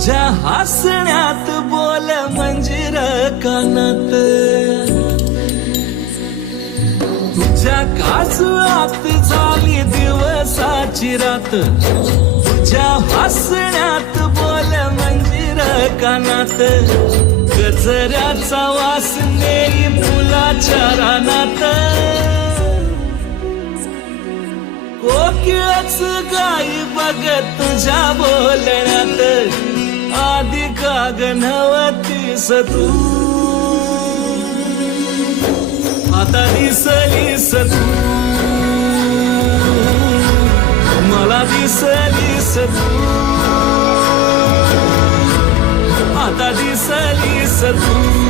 तुझ्या हसण्यात बोल मंजिर कानात, तुझ्या काजळात झाली दिवसाची रात, तुझ्या हसण्यात बोल मंजिर कानात, गजऱ्याचा वास नेई फुलाच्या रानात, कोकिळच गाई बघत तुझ्या बोलण्यात, आधी का गणवतीस तू, आता दिसलीस तू, मला दिसलीस तू, आता दिसलीस तू.